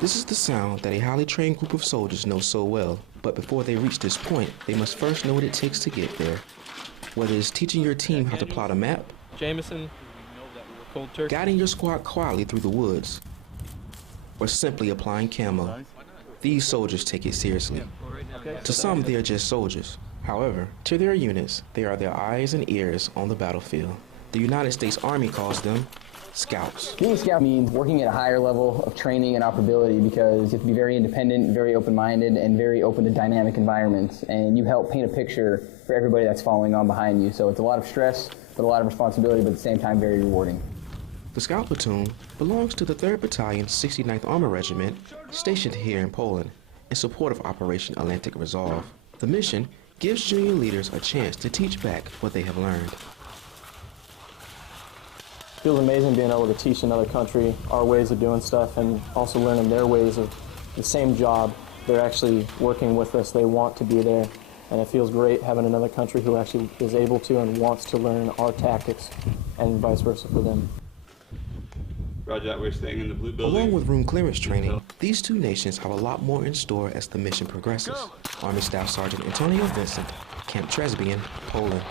This is the sound that a highly trained group of soldiers know so well, but before they reach this point, they must first know what it takes to get there. Whether it's teaching your team how to plot a map, Jameson, cold turkey, guiding your squad quietly through the woods, or simply applying camo, these soldiers take it seriously. To some, they are just soldiers. However, to their units, they are their eyes and ears on the battlefield. The United States Army calls them Scouts. Being a scout means working at a higher level of training and operability because you have to be very independent, very open-minded, and very open to dynamic environments. And you help paint a picture for everybody that's following on behind you. So it's a lot of stress, but a lot of responsibility, but at the same time very rewarding. The Scout Platoon belongs to the 3rd Battalion, 69th Armor Regiment, stationed here in Poland, in support of Operation Atlantic Resolve. The mission gives junior leaders a chance to teach back what they have learned. It feels amazing being able to teach another country our ways of doing stuff and also learning their ways of the same job. They're actually working with us. They want to be there. And it feels great having another country who actually is able to and wants to learn our tactics and vice versa for them. Roger that, we're staying in the blue building. Along with room clearance training, these two nations have a lot more in store as the mission progresses. Army Staff Sergeant Antonio Vincent, Camp Tresbian, Poland.